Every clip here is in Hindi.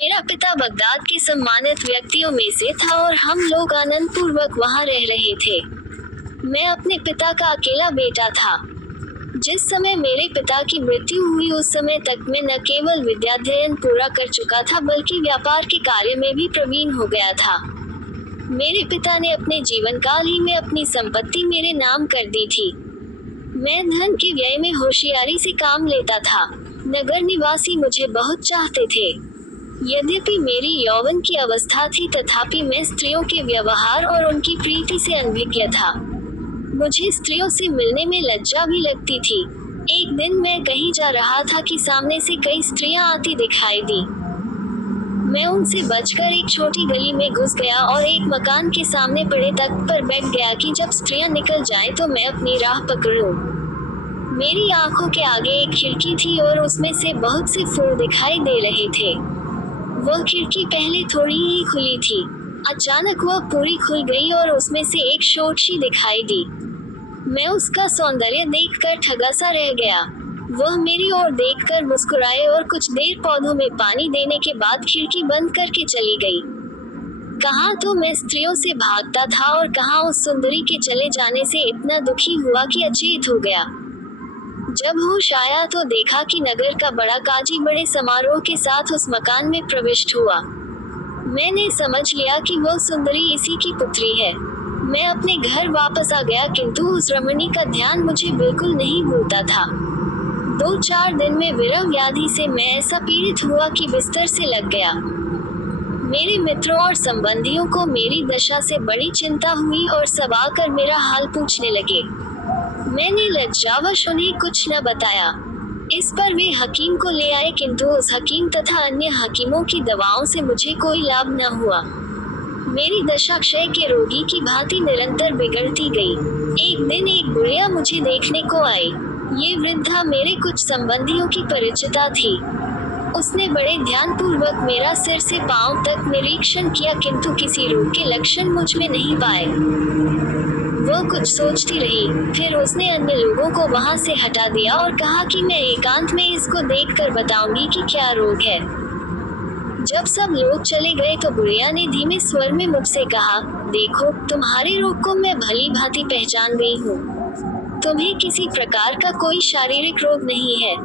मेरा पिता बगदाद के सम्मानित व्यक्तियों में से था और हम लोग आनंद पूर्वक वहाँ रह रहे थे। मैं अपने पिता का अकेला बेटा था। जिस समय मेरे पिता की मृत्यु हुई उस समय तक मैं न केवल विद्याध्ययन पूरा कर चुका था बल्कि व्यापार के कार्य में भी प्रवीण हो गया था। मेरे पिता ने अपने जीवन काल ही में अपनी संपत्ति मेरे नाम कर दी थी। मैं धन के व्यय में होशियारी से काम लेता था। नगर निवासी मुझे बहुत चाहते थे। यद्यपि मेरी यौवन की अवस्था थी तथापि मैं स्त्रियों के व्यवहार और उनकी प्रीति से अनभिज्ञ था। मुझे स्त्रियों से मिलने में लज्जा भी लगती थी। एक दिन मैं कहीं जा रहा था कि सामने से कई स्त्रियां आती दिखाई दी। मैं उनसे बचकर एक छोटी गली में घुस गया और एक मकान के सामने पड़े तख्त पर बैठ गया कि जब स्त्रियां निकल जाएं तो मैं अपनी राह पकड़ूं। मेरी आंखों के आगे एक खिड़की थी और उसमें से बहुत से फूल दिखाई दे रहे थे। वह खिड़की पहले थोड़ी ही खुली थी। अचानक वह पूरी खुल गई और उसमें से एक शोरशी दिखाई दी। मैं उसका सौंदर्य देखकर ठगा सा रह गया। वह मेरी ओर देखकर मुस्कुराए और कुछ देर पौधों में पानी देने के बाद खिड़की बंद करके चली गई। कहाँ तो मैं स्त्रियों से भागता था और कहाँ उस सुंदरी के चले जाने से इतना दुखी हुआ कि अचेत हो गया। जब होश आया तो देखा कि नगर का बड़ा काजी बड़े समारोह के साथ उस मकान में प्रविष्ट हुआ। मैंने समझ लिया कि वह सुंदरी इसी की पुत्री है। मैं अपने घर वापस आ गया किंतु उस रमणी का ध्यान मुझे बिल्कुल नहीं भूलता था। 2-4 दिन में विरह व्याधि से मैं ऐसा पीड़ित हुआ कि बिस्तर से लग गया। मेरे मित्रों और संबंधियों को मेरी दशा से बड़ी चिंता हुई और सब आकर मेरा हाल पूछने लगे। मैंने लज्जावश उन्हें कुछ न बताया। इस पर वे हकीम को ले आए किंतु उस हकीम तथा अन्य हकीमों की दवाओं से मुझे कोई लाभ न हुआ। मेरी दशा क्षय के रोगी की भांति निरंतर बिगड़ती गई। एक दिन एक बुढ़िया मुझे देखने को आई। ये वृद्धा मेरे कुछ संबंधियों की परिचिता थी। उसने बड़े ध्यानपूर्वक मेरा सिर से पांव तक निरीक्षण किया किंतु किसी रोग के लक्षण मुझ में नहीं पाए। वह कुछ सोचती रही, फिर उसने अन्य लोगों को वहां से हटा दिया और कहा कि मैं एकांत में इसको देखकर बताऊंगी कि क्या रोग है। जब सब लोग चले गए तो बुढ़िया ने धीमे स्वर में मुझसे कहा, देखो, तुम्हारे रोग को मैं भली भांति पहचान गई हूँ। तुम्हें किसी प्रकार का कोई शारीरिक रोग नहीं है।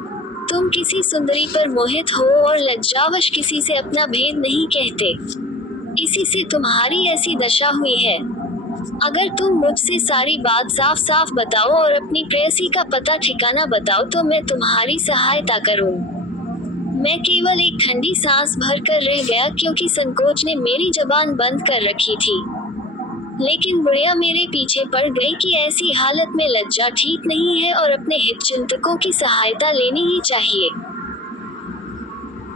तुम किसी सुंदरी पर मोहित हो और लज्जावश किसी से अपना भेद नहीं कहते। इसी से तुम्हारी ऐसी दशा हुई है। अगर तुम मुझसे सारी बात साफ साफ बताओ और अपनी प्रेयसी का पता ठिकाना बताओ तो मैं तुम्हारी सहायता करूं। मैं केवल एक ठंडी सांस भर कर रह गया क्योंकि संकोच ने मेरी जबान बंद कर रखी थी। लेकिन बुढ़िया मेरे पीछे पड़ गई कि ऐसी हालत में लज्जा ठीक नहीं है और अपने हितचिंतकों की सहायता लेनी ही चाहिए।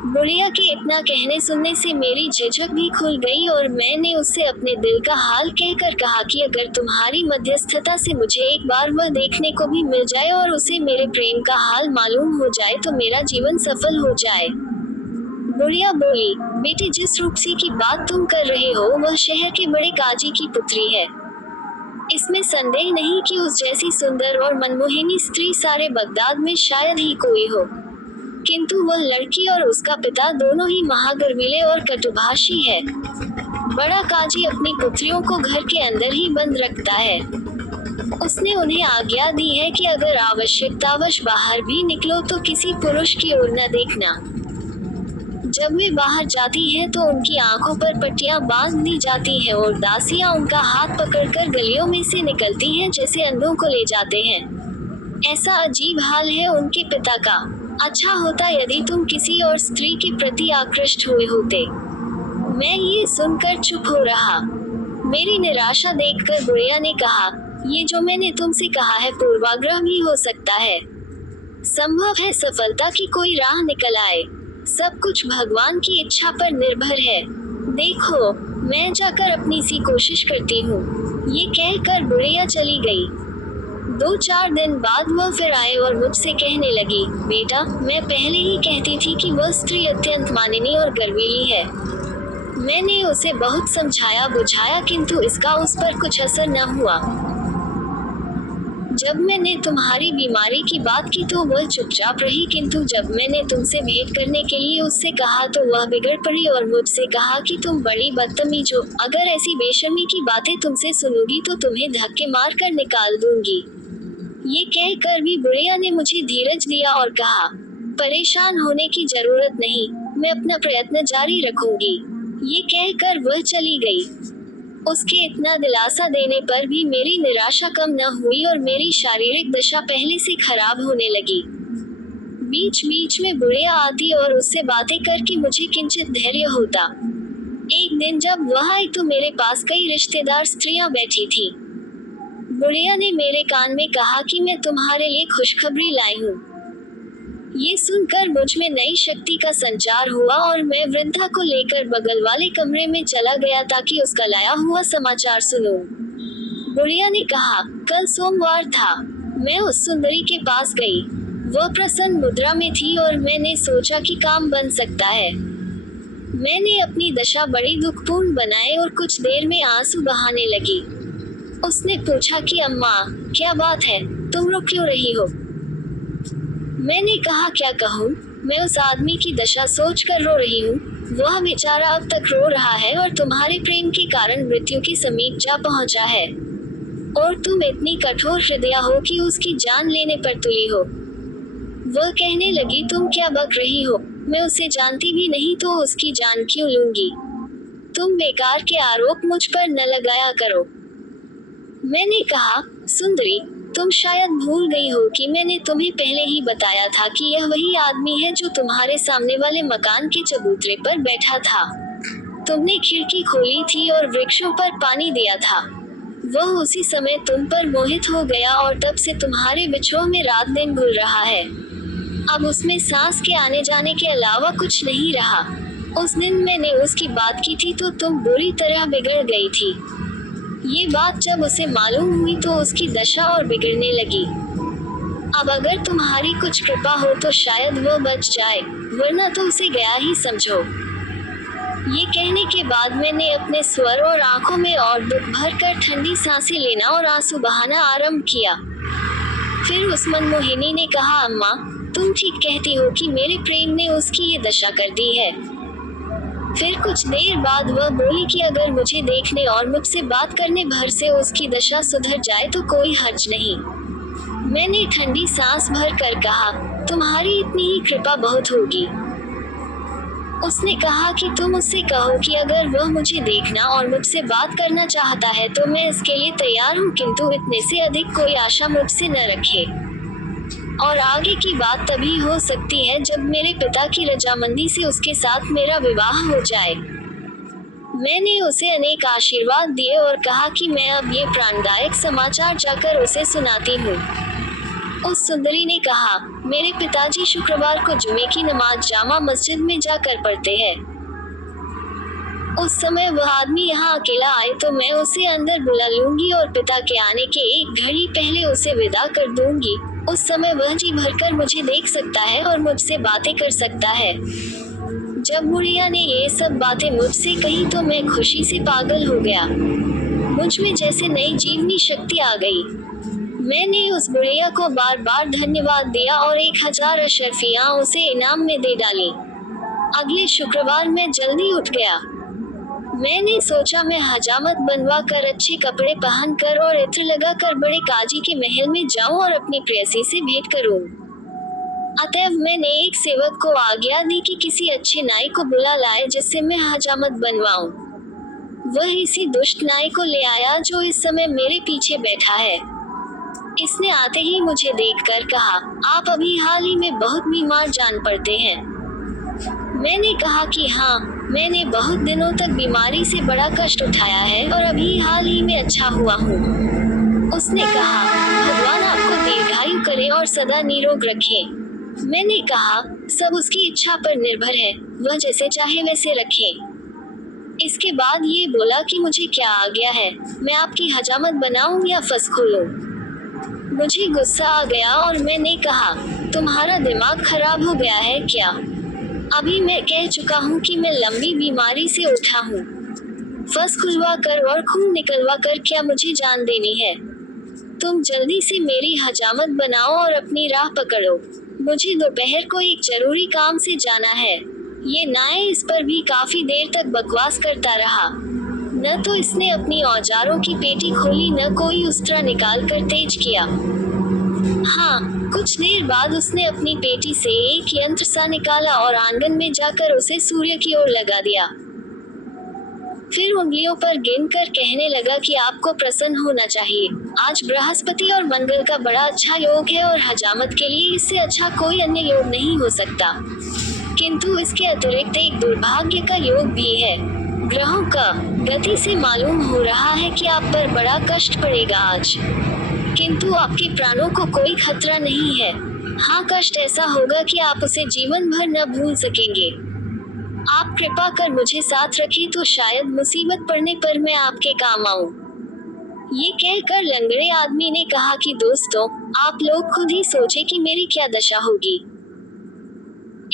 बुढ़िया के इतना कहने सुनने से मेरी झिझक भी खुल गई और मैंने उससे अपने दिल का हाल कहकर कहा कि अगर तुम्हारी मध्यस्थता से मुझे एक बार वह देखने को भी मिल जाए और उसे मेरे प्रेम का हाल मालूम हो जाए तो मेरा जीवन सफल हो जाए। बुढ़िया बोली, बेटी, जिस रूपसी की बात तुम कर रहे हो वह शहर के बड़े काजी की पुत्री है। इसमें संदेह नहीं कि उस जैसी सुंदर और मनमोहिनी स्त्री सारे बगदाद में शायद ही कोई हो। किंतु वह लड़की और उसका पिता दोनों ही महागर्विले और कटुभाषी है। बड़ा काजी अपनी पुत्रियों को घर के अंदर ही बंद रखता है। उसने उन्हें आज्ञा दी है कि अगर आवश्यकतावश बाहर भी निकलो तो किसी पुरुष की ओर न देखना। जब वे बाहर जाती हैं तो उनकी आंखों पर पट्टियां बांध दी जाती हैं और दासियां उनका हाथ पकड़कर गलियों में से निकलती हैं जैसे अंधों को ले जाते हैं। ऐसा अजीब हाल है उनके पिता का। अच्छा होता यदि तुम किसी और स्त्री के प्रति आकृष्ट हुए होते। मैं ये सुनकर चुप हो रहा। मेरी निराशा देखकर बुढ़िया ने कहा, ये जो मैंने तुमसे कहा है पूर्वाग्रह भी हो सकता है। संभव है सफलता की कोई राह निकल आए। सब कुछ भगवान की इच्छा पर निर्भर है। देखो, मैं जाकर अपनी सी कोशिश करती हूँ। ये कहकर बुढ़िया चली गई। 2-4 दिन बाद वह फिर आए और मुझसे कहने लगी, बेटा, मैं पहले ही कहती थी कि वह स्त्री अत्यंत माननीय और गर्वीली है। मैंने उसे बहुत समझाया बुझाया किंतु इसका उस पर कुछ असर न हुआ। जब मैंने तुम्हारी बीमारी की बात की तो वह चुपचाप रही, किंतु जब मैंने तुमसे भेंट करने के लिए उससे कहा तो वह बिगड़ पड़ी और मुझसे कहा कि तुम बड़ी बदतमीज हो, अगर ऐसी बेशर्मी की बातें तुमसे सुनूंगी तो तुम्हें धक्के मार कर निकाल दूंगी। ये कहकर भी बुढ़िया ने मुझे धीरज दिया और कहा, परेशान होने की जरूरत नहीं, मैं अपना प्रयत्न जारी रखूंगी। ये कहकर वह चली गई। उसके इतना दिलासा देने पर भी मेरी निराशा कम न हुई और मेरी शारीरिक दशा पहले से खराब होने लगी। बीच बीच में बुढ़िया आती और उससे बातें करके मुझे किंचित धैर्य होता। एक दिन जब वह आई तो मेरे पास कई रिश्तेदार स्त्रियां बैठी थी। बुढ़िया ने मेरे कान में कहा कि मैं तुम्हारे लिए खुशखबरी लाई हूँ। ये सुनकर मुझ में नई शक्ति का संचार हुआ और मैं वृद्धा को लेकर बगल वाले कमरे में चला गया ताकि उसका लाया हुआ समाचार सुनूं। बुढ़िया ने कहा, कल सोमवार था। मैं उस सुंदरी के पास गई। वह प्रसन्न मुद्रा में थी और मैंने सोचा कि काम बन सकता है। मैंने अपनी दशा बड़ी दुखपूर्ण बनाई और कुछ देर में आंसू बहाने लगी। उसने पूछा कि अम्मा, क्या बात है, तुम रो क्यों रही हो? मैंने कहा, क्या कहूँ, मैं उस आदमी की दशा सोच कर रो रही हूँ। वह बेचारा अब तक रो रहा है और तुम्हारे प्रेम के कारण मृत्यु के समीप जा पहुँचा है, और तुम इतनी कठोर हृदय हो कि उसकी जान लेने पर तुली हो। वह कहने लगी, तुम क्या बक रही हो, मैं उसे जानती भी नहीं तो उसकी जान क्यों लूंगी? तुम बेकार के आरोप मुझ पर न लगाया करो। मैंने कहा, सुंदरी, तुम शायद भूल गई हो कि मैंने तुम्हें पहले ही बताया था कि यह वही आदमी है जो तुम्हारे सामने वाले मकान के चबूतरे पर बैठा था। तुमने खिड़की खोली थी और वृक्षों पर पानी दिया था। वह उसी समय तुम पर मोहित हो गया और तब से तुम्हारे बिछुआ में रात दिन घुल रहा है। अब उसमें सांस के आने जाने के अलावा कुछ नहीं रहा। उस दिन मैंने उसकी बात की थी तो तुम बुरी तरह बिगड़ गई थी। ये बात जब उसे मालूम हुई तो उसकी दशा और बिगड़ने लगी। अब अगर तुम्हारी कुछ कृपा हो तो शायद वह बच जाए, वरना तो उसे गया ही समझो। ये कहने के बाद मैंने अपने स्वर और आंखों में और दुख भर कर ठंडी सांसें लेना और आंसू बहाना आरंभ किया। फिर उस मनमोहिनी ने कहा, अम्मा, तुम ठीक कहती हो कि मेरे प्रेम ने उसकी ये दशा कर दी है। फिर कुछ देर बाद वह बोली कि अगर मुझे देखने और मुझसे बात करने भर से उसकी दशा सुधर जाए तो कोई हर्ज नहीं। मैंने ठंडी सांस भर कर कहा, तुम्हारी इतनी ही कृपा बहुत होगी। उसने कहा कि तुम उससे कहो कि अगर वह मुझे देखना और मुझसे बात करना चाहता है तो मैं इसके लिए तैयार हूँ, किंतु इतने से अधिक कोई आशा मुझसे न रखे। और आगे की बात तभी हो सकती है जब मेरे पिता की रजामंदी से उसके साथ मेरा विवाह हो जाए। मैंने उसे अनेक आशीर्वाद दिए और कहा कि मैं अब ये प्राणदायक समाचार जाकर उसे सुनाती हूँ। उस सुंदरी ने कहा, मेरे पिताजी शुक्रवार को जुमे की नमाज जामा मस्जिद में जाकर पढ़ते हैं। उस समय वह आदमी यहाँ अकेला आए तो मैं उसे अंदर बुला लूंगी और पिता के आने के एक घड़ी पहले उसे विदा कर दूंगी। उस समय वह जी भरकर मुझे देख सकता है और मुझसे बातें कर सकता है। जब बुढ़िया ने ये सब बातें मुझसे कही तो मैं खुशी से पागल हो गया। मुझ में जैसे नई जीवनी शक्ति आ गई। मैंने उस बुढ़िया को बार बार धन्यवाद दिया और 1000 अशर्फियाँ उसे इनाम में दे डाली। अगले शुक्रवार मैं जल्दी उठ गया। मैंने सोचा मैं हजामत बनवा कर, अच्छे कपड़े पहन कर और इत्र लगा कर बड़े काजी के महल में जाऊं और अपनी प्रेयसी से भेंट करूं। अतएव मैंने एक सेवक को आज्ञा दी कि किसी अच्छे नाई को बुला लाए जिससे मैं हजामत बनवाऊं। वह इसी दुष्ट नाई को ले आया जो इस समय मेरे पीछे बैठा है। इसने आते ही मुझे देखकर कहा, आप अभी हाल ही में बहुत बीमार जान पड़ते हैं। मैंने कहा कि हाँ, मैंने बहुत दिनों तक बीमारी से बड़ा कष्ट उठाया है और अभी हाल ही में अच्छा हुआ हूँ। उसने कहा, भगवान आपको दीर्घायु करे और सदा निरोग रखे। मैंने कहा, सब उसकी इच्छा पर निर्भर है, वह जैसे चाहे वैसे रखे। इसके बाद ये बोला कि मुझे क्या आ गया है, मैं आपकी हजामत बनाऊं या फंस खोलूं? मुझे गुस्सा आ गया और मैंने कहा, तुम्हारा दिमाग खराब हो गया है क्या? अभी मैं कह चुका हूँ कि मैं लंबी बीमारी से उठा हूँ। फंस खुलवा कर और खून निकलवा कर क्या मुझे जान देनी है? तुम जल्दी से मेरी हजामत बनाओ और अपनी राह पकड़ो। मुझे दोपहर को एक जरूरी काम से जाना है। ये नाय इस पर भी काफी देर तक बकवास करता रहा। न तो इसने अपनी औजारों की पेटी खोली न कोई उस्तरा निकाल कर तेज किया। हाँ, कुछ देर बाद उसने अपनी पेटी से एक यंत्र सा निकाला और आंगन में जाकर उसे सूर्य की ओर लगा दिया। फिर उंगलियों पर गिनकर कहने लगा कि आपको प्रसन्न होना चाहिए। आज बृहस्पति और मंगल का बड़ा अच्छा योग है और हजामत के लिए इससे अच्छा कोई अन्य योग नहीं हो सकता। किंतु इसके अतिरिक्त एक दुर्भाग्य का योग भी है। ग्रहों का गति से मालूम हो रहा है कि आप पर बड़ा कष्ट पड़ेगा आज, किंतु आपके प्राणों को कोई खतरा नहीं है। हाँ, कष्ट ऐसा होगा कि आप उसे जीवन भर न भूल सकेंगे। आप कृपा कर मुझे साथ रखें तो शायद मुसीबत पड़ने पर मैं आपके काम आऊं। ये कहकर लंगड़े आदमी ने कहा कि दोस्तों, आप लोग खुद ही सोचे कि मेरी क्या दशा होगी।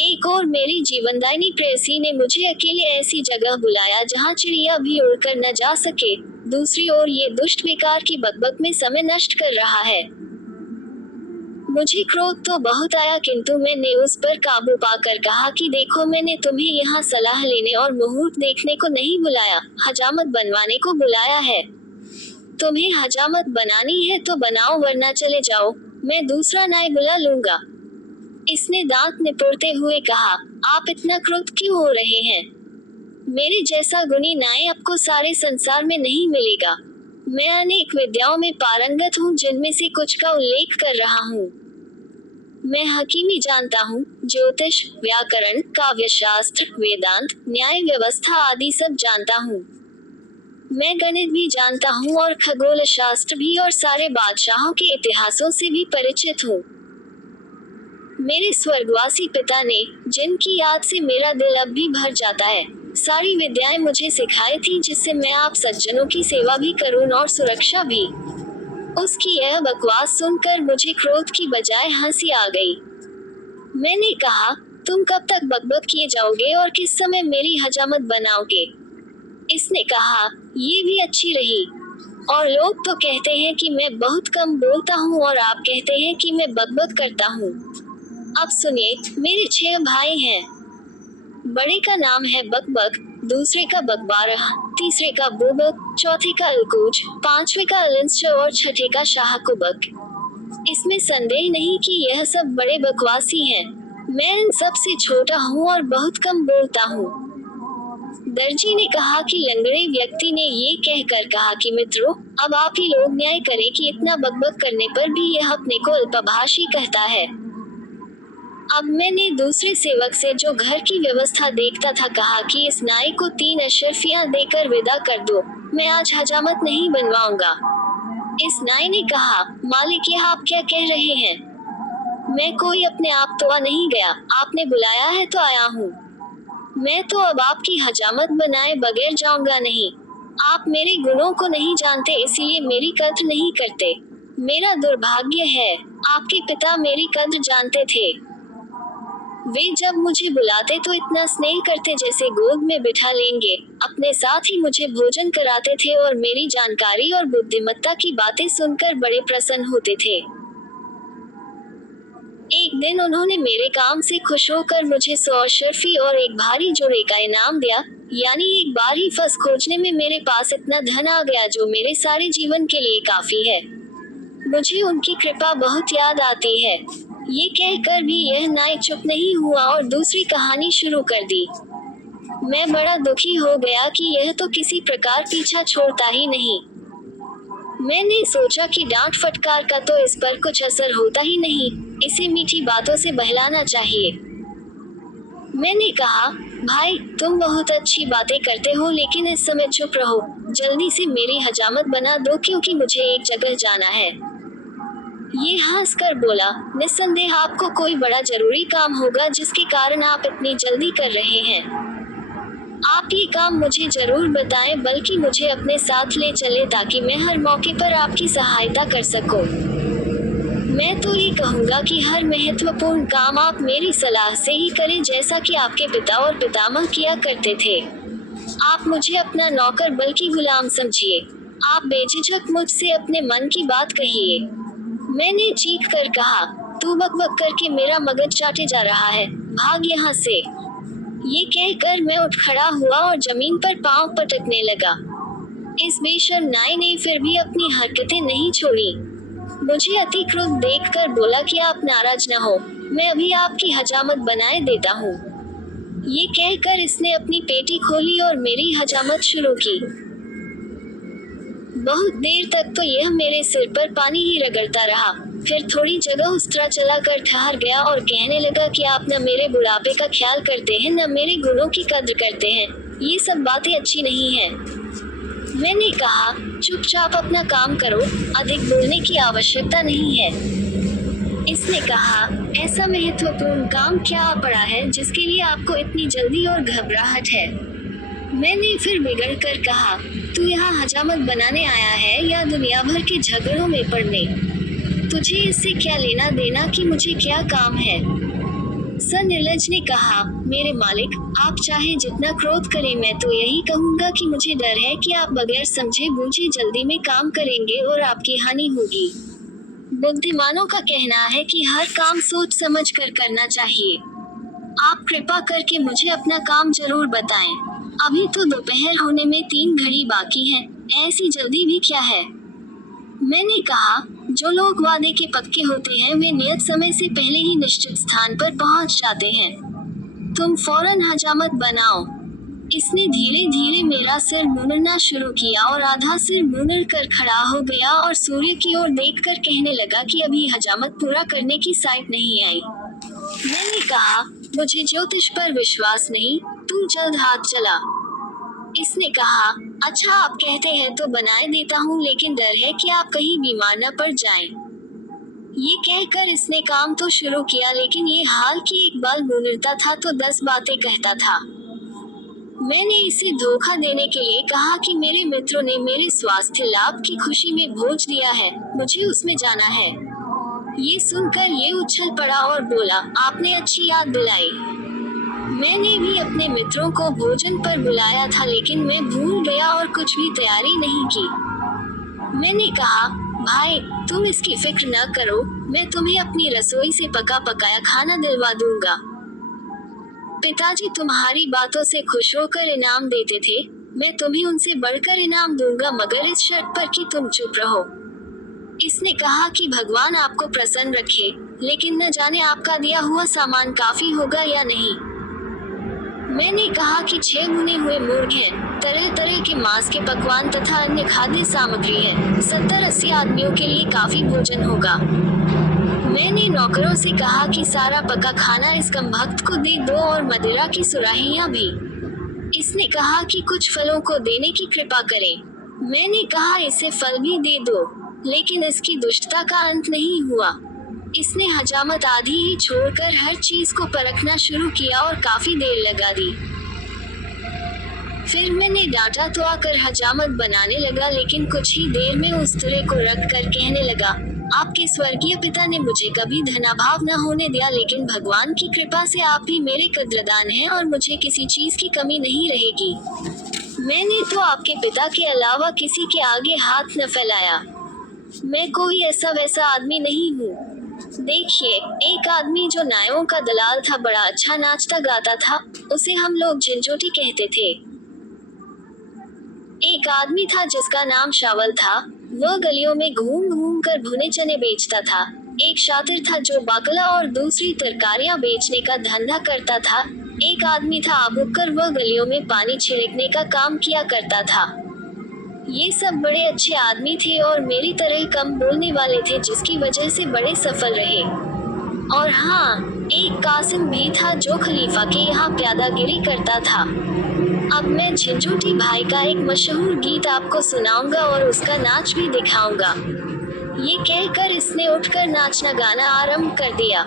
एक और मेरी जीवनदायिनी प्रेयसी ने मुझे अकेले ऐसी जगह बुलाया जहां चिड़िया भी उड़कर न जा सके। दूसरी ओर ये दुष्ट बेकार की बकबक में समय नष्ट कर रहा है। मुझे क्रोध तो बहुत आया, किंतु मैंने उस पर काबू पाकर कहा कि देखो, मैंने तुम्हें यहाँ सलाह लेने और मुहूर्त देखने को नहीं बुलाया, हजामत बनवाने को बुलाया है। तुम्हें हजामत बनानी है तो बनाओ, वरना चले जाओ, मैं दूसरा नाय बुला लूंगा। इसने दांत निपुड़ते हुए कहा, आप इतना क्रुद्ध क्यों हो रहे हैं? मेरे जैसा गुणी नाय आपको सारे संसार में नहीं मिलेगा। मैं अनेक विद्याओं में पारंगत हूँ, जिनमें से कुछ का उल्लेख कर रहा हूँ। मैं हकीमी जानता हूँ, ज्योतिष, व्याकरण, काव्यशास्त्र, वेदांत, न्याय व्यवस्था आदि सब जानता हूँ। मैं गणित भी जानता हूँ और खगोल शास्त्र भी, और सारे बादशाहों के इतिहासों से भी परिचित हूँ। मेरे स्वर्गवासी पिता ने, जिनकी याद से मेरा दिल अब भी भर जाता है, सारी विद्याएं मुझे सिखाई थी, जिससे मैं आप सज्जनों की सेवा भी करूं और सुरक्षा भी। उसकी यह बकवास सुनकर मुझे क्रोध की बजाय हंसी आ गई। मैंने कहा, तुम कब तक बकबक किए जाओगे और किस समय मेरी हजामत बनाओगे? इसने कहा, ये भी अच्छी रही। और लोग तो कहते हैं कि मैं बहुत कम बोलता हूँ और आप कहते हैं कि मैं बकबक करता हूँ। अब सुनिए, मेरे 6 भाई हैं। बड़े का नाम है बकबक, दूसरे का बकबारह, तीसरे का बुबक, चौथे का अलकूच, पांचवे का अलंच और छठे का शाहकुबक। इसमें संदेह नहीं कि यह सब बड़े बकवासी हैं। मैं इन सब से छोटा हूँ और बहुत कम बोलता हूँ। दर्जी ने कहा कि लंगड़े व्यक्ति ने ये कहकर कहा कि मित्रों, अब आप ही लोग न्याय करें कि इतना बकबक करने पर भी यह अपने को अल्पभाषी कहता है। अब मैंने दूसरे सेवक से, जो घर की व्यवस्था देखता था, कहा कि इस नाई को 3 अशर्फियां देकर विदा कर दो, मैं आज हजामत नहीं बनवाऊंगा। इस नाई ने कहा, मालिक, यह आप क्या कह रहे हैं? मैं कोई अपने आप तो आ नहीं गया, आपने बुलाया है तो आया हूँ। मैं तो अब आपकी हजामत बनाए बगैर जाऊंगा नहीं। आप मेरे गुणों को नहीं जानते, इसीलिए मेरी कद्र नहीं करते। मेरा दुर्भाग्य है, आपके पिता मेरी कद्र जानते थे। वे जब मुझे बुलाते तो इतना स्नेह करते जैसे गोद में बिठा लेंगे, अपने साथ ही मुझे भोजन कराते थे और मेरी जानकारी और बुद्धिमत्ता की बातें सुनकर बड़े प्रसन्न होते थे। एक दिन उन्होंने मेरे काम से खुश होकर मुझे 100 अशर्फी और एक भारी जोड़े का इनाम दिया, यानी एक बार ही फंस खोजने में मेरे पास इतना धन आ गया जो मेरे सारे जीवन के लिए काफी है। मुझे उनकी कृपा बहुत याद आती है। ये कहकर भी यह नाई चुप नहीं हुआ और दूसरी कहानी शुरू कर दी। मैं बड़ा दुखी हो गया कि यह तो किसी प्रकार पीछा छोड़ता ही नहीं। मैंने सोचा कि डांट फटकार का तो इस पर कुछ असर होता ही नहीं, इसे मीठी बातों से बहलाना चाहिए। मैंने कहा, भाई, तुम बहुत अच्छी बातें करते हो, लेकिन इस समय चुप रहो, जल्दी से मेरी हजामत बना दो, क्योंकि मुझे एक जगह जाना है। ये हंसकर बोला, निस्संदेह आपको कोई बड़ा जरूरी काम होगा जिसके कारण आप इतनी जल्दी कर रहे हैं। आप ये काम मुझे जरूर बताएं, बल्कि मुझे अपने साथ ले चले ताकि मैं हर मौके पर आपकी सहायता कर सकूं। मैं तो ये कहूँगा कि हर महत्वपूर्ण काम आप मेरी सलाह से ही करें, जैसा कि आपके पिता और पितामह किया करते थे। आप मुझे अपना नौकर बल्कि गुलाम समझिए। आप बेझिझक मुझसे अपने मन की बात कहिए। मैंने चीख कर कहा, तू बकबक करके मेरा मगज चाटे जा रहा है, भाग यहाँ से। ये कहकर मैं उठ खड़ा हुआ और जमीन पर पांव पटकने लगा। इस बेशर्म नाई ने फिर भी अपनी हरकतें नहीं छोड़ी। मुझे अति क्रोध देखकर बोला कि आप नाराज न हो, मैं अभी आपकी हजामत बनाए देता हूँ। ये कहकर इसने अपनी पेटी खोली और मेरी हजामत शुरू की। बहुत देर तक तो यह मेरे सिर पर पानी ही रगड़ता रहा, फिर थोड़ी जगह उस तरह चला कर ठहर गया और कहने लगा कि आप न मेरे बुढ़ापे का ख्याल करते हैं न मेरे गुणों की कद्र करते हैं, ये सब बातें अच्छी नहीं हैं। मैंने कहा, चुपचाप अपना काम करो, अधिक बोलने की आवश्यकता नहीं है। इसने कहा, ऐसा महत्वपूर्ण काम क्या आ पड़ा है जिसके लिए आपको इतनी जल्दी और घबराहट है? मैंने फिर बिगड़ कर कहा, तू यहाँ हजामत बनाने आया है या दुनिया भर के झगड़ों में पड़ने? तुझे इससे क्या लेना देना कि मुझे क्या काम है? निर्लज ने कहा, मेरे मालिक, आप चाहे जितना क्रोध करें, मैं तो यही कहूँगा कि मुझे डर है कि आप बगैर समझे बूझे जल्दी में काम करेंगे और आपकी हानि होगी। बुद्धिमानों का कहना है कि हर काम सोच समझ कर करना चाहिए। आप कृपा करके मुझे अपना काम जरूर बताएं। अभी तो दोपहर होने में 3 घड़ी बाकी है, ऐसी जल्दी भी क्या है? मैंने कहा, जो लोग वादे के पक्के होते हैं वे नियत समय से पहले ही निश्चित स्थान पर पहुंच जाते हैं। तुम फौरन हजामत बनाओ। इसने धीरे धीरे मेरा सिर मुड़ना शुरू किया और आधा सिर मुड़ कर खड़ा हो गया और सूर्य की ओर देखकर कहने लगा कि अभी हजामत पूरा करने की साइट नहीं आई। मैंने कहा, मुझे ज्योतिष पर विश्वास नहीं, तू जल्द हाथ चला। इसने कहा, अच्छा आप कहते हैं तो बनाए देता हूँ, लेकिन डर है कि आप कहीं बीमार न पड़ जाएं। ये कहकर इसने काम तो शुरू किया, लेकिन ये हाल कि एक बाल मुड़ता था तो 10 बातें कहता था। मैंने इसे धोखा देने के लिए कहा कि मेरे मित्रों ने मेरे स्वास्थ्य लाभ की खुशी में भोज दिया है, मुझे उसमें जाना है। ये सुनकर ये उछल पड़ा और बोला, आपने अच्छी याद दिलाई। मैंने भी अपने मित्रों को भोजन पर बुलाया था, लेकिन मैं भूल गया और कुछ भी तैयारी नहीं की। मैंने कहा, भाई तुम इसकी फिक्र न करो, मैं तुम्हें अपनी रसोई से पका पकाया खाना दिलवा दूंगा। पिताजी तुम्हारी बातों से खुश होकर इनाम देते थे, मैं तुम्हें उनसे बढ़कर इनाम दूंगा, मगर इस शर्त पर कि तुम चुप रहो। इसने कहा कि भगवान आपको प्रसन्न रखे, लेकिन न जाने आपका दिया हुआ सामान काफी होगा या नहीं। मैंने कहा कि 6 भुने हुए मुर्ग हैं, तरह तरह के मांस के पकवान तथा अन्य खाद्य सामग्री है, 70-80 आदमियों के लिए काफी भोजन होगा। मैंने नौकरों से कहा कि सारा पका खाना इस कम भक्त को दे दो और मदिरा की सुराहियां भी। इसने कहा कि कुछ फलों को देने की कृपा करें। मैंने कहा, इसे फल भी दे दो, लेकिन इसकी दुष्टता का अंत नहीं हुआ। इसने हजामत आधी ही छोड़कर हर चीज को परखना शुरू किया और काफी देर लगा दी। फिर मैंने डांटा तो आकर हजामत बनाने लगा, लेकिन कुछ ही देर में उस तुरे को रख कर कहने लगा, आपके स्वर्गीय पिता ने मुझे कभी धनाभाव न होने दिया, लेकिन भगवान की कृपा से आप भी मेरे कद्रदान हैं और मुझे किसी चीज की कमी नहीं रहेगी। मैंने तो आपके पिता के अलावा किसी के आगे हाथ न फैलाया। मैं कोई ऐसा वैसा आदमी नहीं हूँ। देखिए, एक आदमी जो नायों का दलाल था बड़ा अच्छा नाचता गाता था, उसे हम लोग झिंझोटी कहते थे। एक आदमी था जिसका नाम शावल था, वह गलियों में घूम घूम कर भुने चने बेचता था। एक शातिर था जो बाकला और दूसरी तरकारियां बेचने का धंधा करता था। एक आदमी था आबुक्कर, वह गलियों में पानी छिड़कने का काम किया करता था। ये सब बड़े अच्छे आदमी थे और मेरी तरह कम बोलने वाले थे, जिसकी वजह से बड़े सफल रहे। और हाँ, एक कासिम भी था जो खलीफा के यहाँ प्यादागिरी करता था। अब मैं झिंझोटी भाई का एक मशहूर गीत आपको सुनाऊंगा और उसका नाच भी दिखाऊंगा। ये कहकर इसने उठकर नाचना गाना आरंभ कर दिया।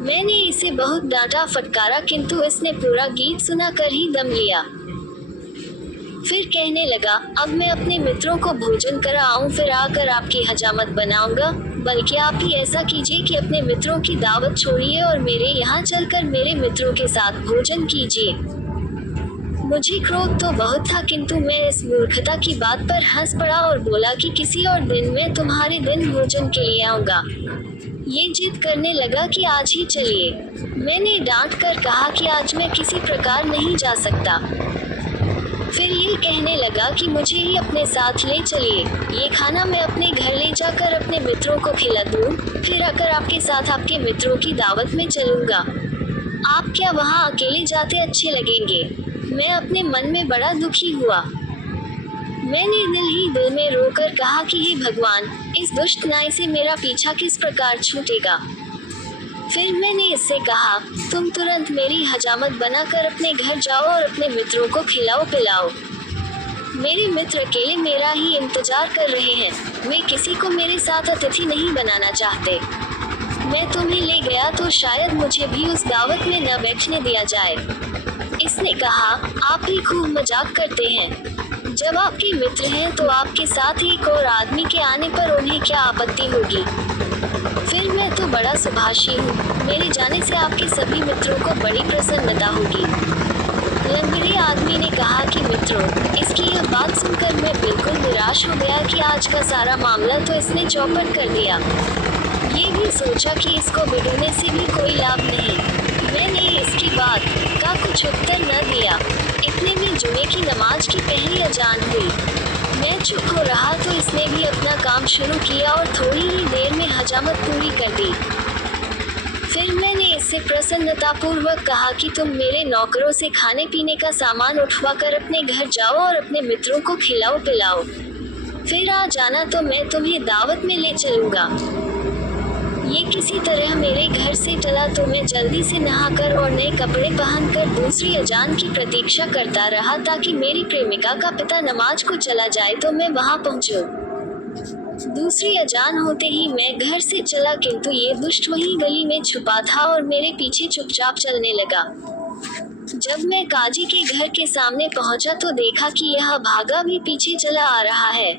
मैंने इसे बहुत डांटा फटकारा, किंतु इसने पूरा गीत सुना कर ही दम लिया। फिर कहने लगा, अब मैं अपने मित्रों को भोजन कराऊं, फिर आकर आपकी हजामत बनाऊंगा। बल्कि आप ही ऐसा कीजिए कि अपने मित्रों की दावत छोड़िए और मेरे यहाँ चलकर मेरे मित्रों के साथ भोजन कीजिए। मुझे क्रोध तो बहुत था, किंतु मैं इस मूर्खता की बात पर हंस पड़ा और बोला कि किसी और दिन मैं तुम्हारे दिन भोजन के लिए आऊंगा। ये जिद करने लगा कि आज ही चलिए। मैंने डांट कर कहा कि आज मैं किसी प्रकार नहीं जा सकता। फिर ये कहने लगा कि मुझे ही अपने साथ ले चलिए, ये खाना मैं अपने घर ले जाकर अपने मित्रों को खिला दूं, फिर आकर आपके साथ आपके मित्रों की दावत में चलूंगा। आप क्या वहाँ अकेले जाते अच्छे लगेंगे? मैं अपने मन में बड़ा दुखी हुआ। मैंने दिल ही दिल में रोकर कहा कि हे भगवान, इस दुष्ट नाई से मेरा पीछा किस प्रकार छूटेगा। फिर मैंने इससे कहा, तुम तुरंत मेरी हजामत बनाकर अपने घर जाओ और अपने मित्रों को खिलाओ पिलाओ। मेरे मित्र अकेले मेरा ही इंतजार कर रहे हैं, वे किसी को मेरे साथ अतिथि नहीं बनाना चाहते। मैं तुम्हें ले गया तो शायद मुझे भी उस दावत में न बैठने दिया जाए। इसने कहा, आप भी खूब मजाक करते हैं। जब आपके मित्र हैं तो आपके साथ एक और आदमी के आने पर उन्हें क्या आपत्ति होगी? फिर मैं तो बड़ा सुभाषी हूँ, मेरे जाने से आपके सभी मित्रों को बड़ी प्रसन्नता होगी। लंगड़े आदमी ने कहा कि मित्रों, इसकी यह बात सुनकर मैं बिल्कुल निराश हो गया कि आज का सारा मामला तो इसने चौपट कर दिया। ये भी सोचा कि इसको बिगड़ने से भी कोई लाभ नहीं। मैंने इसकी बात का कुछ उत्तर न दिया। इतने में जुमे की नमाज की पहली अजान हुई। मैं चुप हो रहा तो इसने भी अपना काम शुरू किया और थोड़ी ही देर में हजामत पूरी कर दी। फिर मैंने इससे प्रसन्नतापूर्वक कहा कि तुम मेरे नौकरों से खाने पीने का सामान उठवा कर अपने घर जाओ और अपने मित्रों को खिलाओ पिलाओ। फिर आ जाना तो मैं तुम्हें दावत में ले चलूंगा। ये किसी तरह मेरे घर से टला तो मैं जल्दी से नहाकर और नए कपड़े पहनकर दूसरी अजान की प्रतीक्षा करता रहा ताकि मेरी प्रेमिका का पिता नमाज को चला जाए तो मैं वहां पहुंचूं। दूसरी अजान होते ही मैं घर से चला, किंतु ये दुष्ट वहीं गली में छुपा था और मेरे पीछे चुपचाप चलने लगा। जब मैं काजी के घर के सामने पहुंचा तो देखा कि यह भागा भी पीछे चला आ रहा है।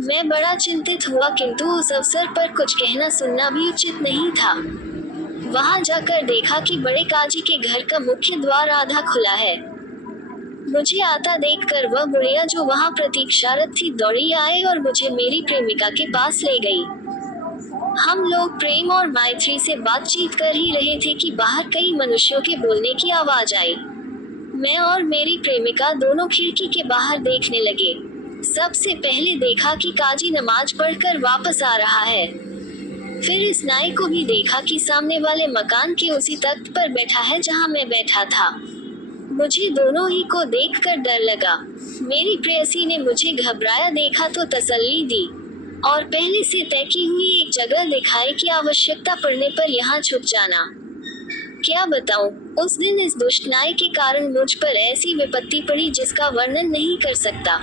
मैं बड़ा चिंतित हुआ, किंतु उस अवसर पर कुछ कहना सुनना भी उचित नहीं था। वहां जाकर देखा कि बड़े काजी के घर का मुख्य द्वार आधा खुला है। मुझे आता देखकर वह बुढ़िया जो वहां प्रतीक्षारत थी दौड़ी आई और मुझे मेरी प्रेमिका के पास ले गई। हम लोग प्रेम और मैत्री से बातचीत कर ही रहे थे कि बाहर कई मनुष्यों के बोलने की आवाज आई। मैं और मेरी प्रेमिका दोनों खिड़की के बाहर देखने लगे। सबसे पहले देखा कि काजी नमाज पढ़कर वापस आ रहा है। फिर इस नाई को भी देखा कि सामने वाले मकान के उसी तख्त पर बैठा है जहां मैं बैठा था। मुझे दोनों ही को देखकर डर लगा। मेरी प्रेयसी ने मुझे घबराया देखा तो तसल्ली दी और पहले से तय की हुई एक जगह दिखाई कि आवश्यकता पड़ने पर यहाँ छुप जाना। क्या बताऊं, उस दिन इस दुष्ट नाई के कारण मुझ पर ऐसी विपत्ति पड़ी जिसका वर्णन नहीं कर सकता।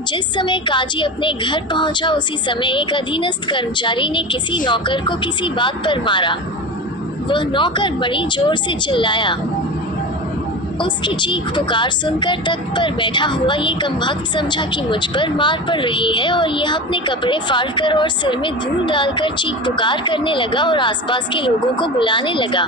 जिस समय काजी अपने घर पहुंचा उसी समय एक अधीनस्थ कर्मचारी ने किसी नौकर को किसी बात पर मारा। वह नौकर बड़ी जोर से चिल्लाया। उसकी चीख पुकार सुनकर तख्त पर बैठा हुआ ये कमबख्त समझा कि मुझ पर मार पड़ रही है और यह अपने कपड़े फाड़कर और सिर में धूल डालकर चीख पुकार करने लगा और आसपास के लोगों को बुलाने लगा।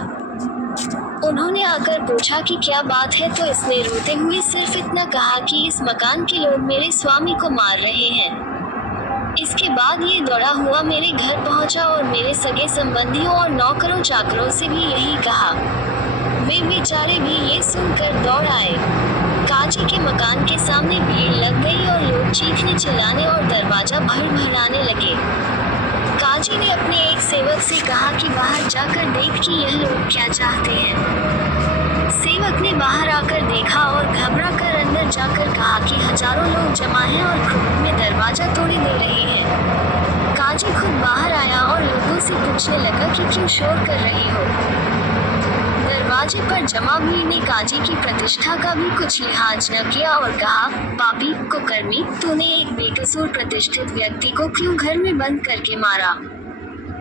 उन्होंने आकर पूछा कि क्या बात है तो इसने रोते हुए सिर्फ इतना कहा कि इस मकान के लोग मेरे स्वामी को मार रहे हैं। इसके बाद ये दौड़ा हुआ मेरे घर पहुंचा और मेरे सगे संबंधियों और नौकरों चाकरों से भी यही कहा। वे बेचारे भी ये सुनकर दौड़ आए। काजी के मकान के सामने भीड़ लग गई और लोग चीखने चिल्लाने और दरवाजा भड़भड़ाने लगे। काजी ने अपने एक सेवक से कहा कि बाहर जाकर देख कि यह लोग क्या चाहते हैं। सेवक ने बाहर आकर देखा और घबरा कर अंदर जाकर कहा कि हजारों लोग जमा हैं और क्रोध में दरवाजा तोड़ी दे रहे हैं। काजी खुद बाहर आया और लोगों से पूछने लगा कि क्यों शोर कर रही हो। दरवाजे पर जमा भीड़ ने काजी की प्रतिष्ठा का भी कुछ लिहाज न किया और कहा, पापी कुकर्मी, तूने एक बेकसूर प्रतिष्ठित व्यक्ति को क्यों घर में बंद करके मारा।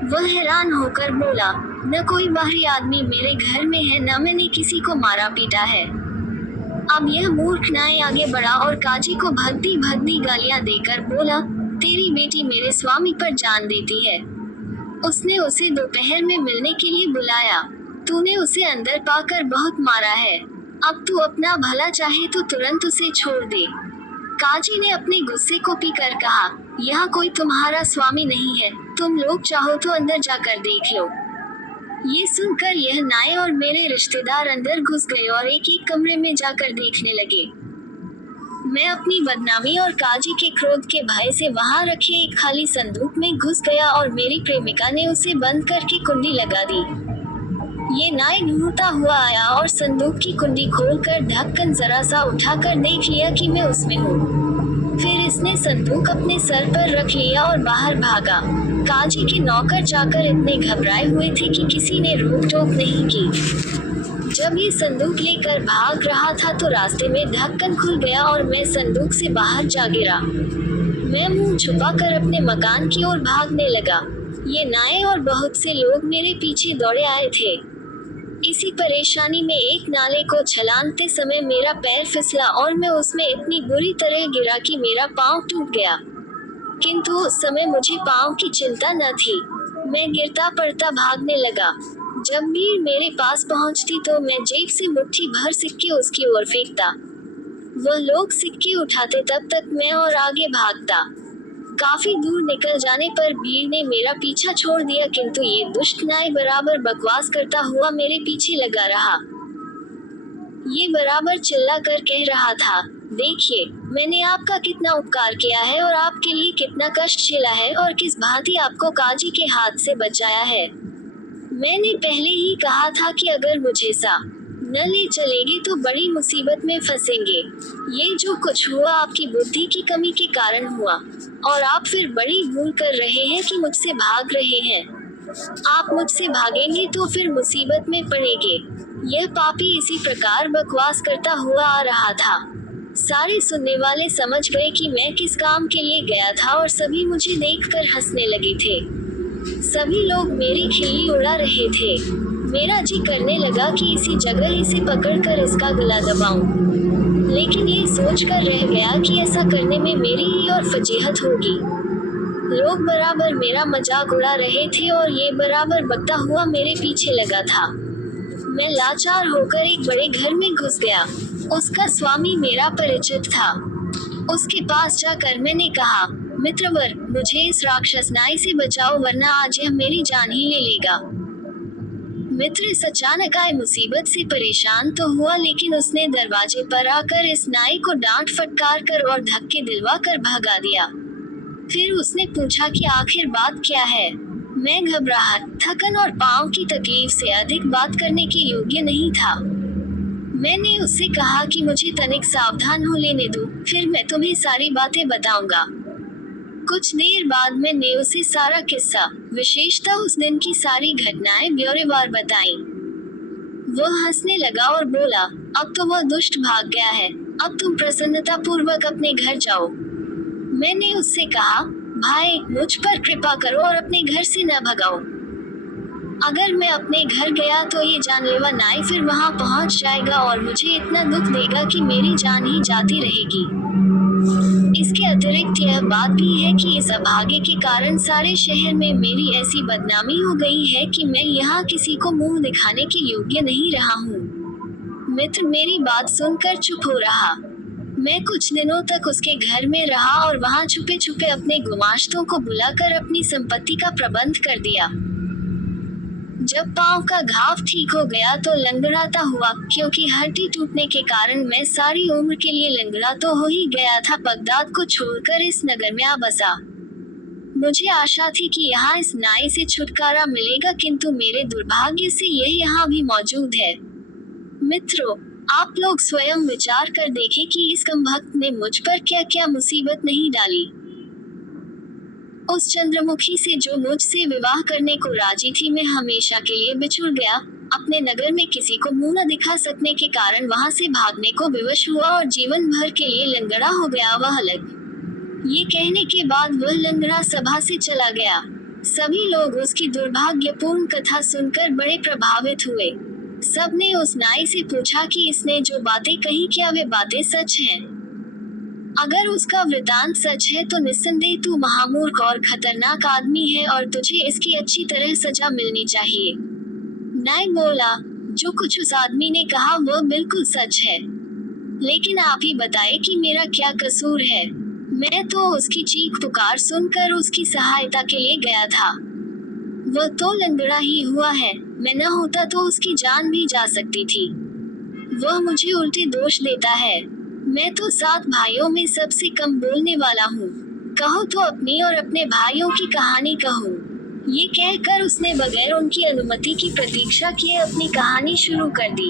वह हैरान होकर बोला, न कोई बाहरी आदमी मेरे घर में है न मैंने किसी को मारा पीटा है। अब यह मूर्ख नाई आगे बढ़ा और काजी को भद्दी भद्दी गालियां देकर बोला, तेरी बेटी मेरे स्वामी पर जान देती है। उसने उसे दोपहर में मिलने के लिए बुलाया। तूने उसे अंदर पाकर बहुत मारा है। अब तू अपना भला चाहे तो तुरंत उसे छोड़ दे। काजी ने अपने गुस्से को पी कर कहा, यहाँ कोई तुम्हारा स्वामी नहीं है, तुम लोग चाहो तो अंदर जाकर देख लो। ये सुनकर यह नाई और मेरे रिश्तेदार अंदर घुस गए और एक एक कमरे में जाकर देखने लगे। मैं अपनी बदनामी और काजी के क्रोध के भय से वहां रखे एक खाली संदूक में घुस गया और मेरी प्रेमिका ने उसे बंद करके कुंडी लगा दी। ये नाई ढूंढता हुआ आया और संदूक की कुंडी खोलकर ढक्कन जरा सा उठाकर देख लिया कि मैं उसमें हूँ। फिर इसने संदूक अपने सर पर रख लिया और बाहर भागा। काजी के नौकर चाकर इतने घबराए हुए थे कि किसी ने रोक टोक नहीं की। जब ये संदूक लेकर भाग रहा था तो रास्ते में ढक्कन खुल गया और मैं संदूक से बाहर जा गिरा। मैं मुंह छुपाकर अपने मकान की ओर भागने लगा। ये नाई और बहुत से लोग मेरे पीछे दौड़े आए थे। इसी परेशानी में एक नाले को छलांगते समय मेरा पैर फिसला और मैं उसमें इतनी बुरी तरह गिरा कि मेरा पांव टूट गया। किंतु उस समय मुझे पांव की चिंता न थी। मैं गिरता पड़ता भागने लगा। जब भीड़ मेरे पास पहुंचती तो मैं जेब से मुट्ठी भर सिक्के उसकी ओर फेंकता। वह लोग सिक्के उठाते तब तक मैं और आगे भागता। काफी दूर निकल जाने पर भीड़ ने मेरा पीछा छोड़ दिया, किंतु ये दुष्ट नाई बराबर बकवास करता हुआ मेरे पीछे लगा रहा। ये बराबर चिल्ला कर कह रहा था, देखिए, मैंने आपका कितना उपकार किया है और आपके लिए कितना कष्ट झेला है और किस भांति आपको काजी के हाथ से बचाया है। मैंने पहले ही कहा था कि अगर मुझे सा न ले चलेगी तो बड़ी मुसीबत में फंसेंगे। ये जो कुछ हुआ आपकी बुद्धि की कमी के कारण हुआ, और आप फिर बड़ी भूल कर रहे हैं कि मुझसे भाग रहे हैं। आप मुझसे भागेंगे तो फिर मुसीबत में पड़ेंगे। यह पापी इसी प्रकार बकवास करता हुआ आ रहा था। सारे सुनने वाले समझ गए कि मैं किस काम के लिए गया था और सभी मुझे देखकर हंसने लगे थे। सभी लोग मेरी खिल्ली उड़ा रहे थे। मेरा जी करने लगा कि इसी जगह इसे पकड़कर इसका गला दबाऊं, लेकिन ये सोचकर रह गया कि ऐसा करने में मेरी ही और फजीहत होगी। लोग बराबर मेरा मजाक उड़ा रहे थे और ये बराबर बकता हुआ मेरे पीछे लगा था। मैं लाचार होकर एक बड़े घर में घुस गया। उसका स्वामी मेरा परिचित था। उसके पास जाकर मैंने कहा, मित्रवर, मुझे इस राक्षस नाई से बचाओ वरना आज यह मेरी जान ही ले लेगा। मित्र इस अचानक आए मुसीबत से परेशान तो हुआ, लेकिन उसने दरवाजे पर आकर इस नाई को डांट फटकार कर और धक्के दिलवा कर भगा दिया। फिर उसने पूछा कि आखिर बात क्या है। मैं घबराहट, थकन और पांव की तकलीफ से अधिक बात करने के योग्य नहीं था। मैंने उससे कहा कि मुझे तनिक सावधान हो लेने दो, फिर मैं तुम्हें सारी बातें बताऊंगा। कुछ देर बाद मैंने उसे सारा किस्सा, विशेषतः उस दिन की सारी घटनाएं ब्यौरेवार बताई। वह हंसने लगा और बोला, अब तो वह दुष्ट भाग गया है, अब तुम प्रसन्नता पूर्वक अपने घर जाओ। मैंने उससे कहा, भाई, मुझ पर कृपा करो और अपने घर से न भगाओ। अगर मैं अपने घर गया तो ये जानलेवा नाई फिर वहां पहुंच जाएगा और मुझे इतना दुख देगा कि मेरी जान ही जाती रहेगी। इसके अतिरिक्त यह बात भी है कि इस अभागे के कारण सारे शहर में मेरी ऐसी बदनामी हो गई है कि मैं यहाँ किसी को मुंह दिखाने के योग्य नहीं रहा हूँ। मित्र मेरी बात सुनकर चुप हो रहा। मैं कुछ दिनों तक उसके घर में रहा और वहाँ छुपे छुपे अपने गुमाश्तों को बुलाकर अपनी संपत्ति का प्रबंध कर दिया। जब पांव का घाव ठीक हो गया तो लंगड़ाता हुआ, क्योंकि हड्डी टूटने के कारण मैं सारी उम्र के लिए लंगड़ा तो हो ही गया था, बगदाद को छोड़कर इस नगर में आ बसा। मुझे आशा थी कि यहाँ इस नाई से छुटकारा मिलेगा, किंतु मेरे दुर्भाग्य से यह यहाँ भी मौजूद है। मित्रों, आप लोग स्वयं विचार कर देखें कि इस कमबख्त ने मुझ पर क्या क्या मुसीबत नहीं डाली। उस चंद्रमुखी से जो मुझसे विवाह करने को राजी थी, मैं हमेशा के लिए बिछुड़ गया। अपने नगर में किसी को मुंह न दिखा सकने के कारण वहां से भागने को विवश हुआ और जीवन भर के लिए लंगड़ा हो गया, वह अलग। ये कहने के बाद वह लंगड़ा सभा से चला गया। सभी लोग उसकी दुर्भाग्यपूर्ण कथा सुनकर बड़े प्रभावित हुए। सबने उस नाई से पूछा कि इसने जो बातें कही क्या वे बातें सच हैं। अगर उसका वृतांत सच है तो निस्संदेह तू महामूर्ख और खतरनाक आदमी है और तुझे इसकी अच्छी तरह सजा मिलनी चाहिए। नाई बोला, जो कुछ उस आदमी ने कहा वह बिल्कुल सच है। लेकिन आप ही बताएं कि मेरा क्या कसूर है। मैं तो उसकी चीख पुकार सुनकर उसकी सहायता के लिए गया था। वह तो लंगड़ा ही हुआ है, मैं न होता तो उसकी जान भी जा सकती थी। वह मुझे उल्टे दोष देता है। मैं तो 7 भाइयों में सबसे कम बोलने वाला हूँ। कहो तो अपनी और अपने भाइयों की कहानी कहूँ। ये कहकर उसने बगैर उनकी अनुमति की प्रतीक्षा किए अपनी कहानी शुरू कर दी।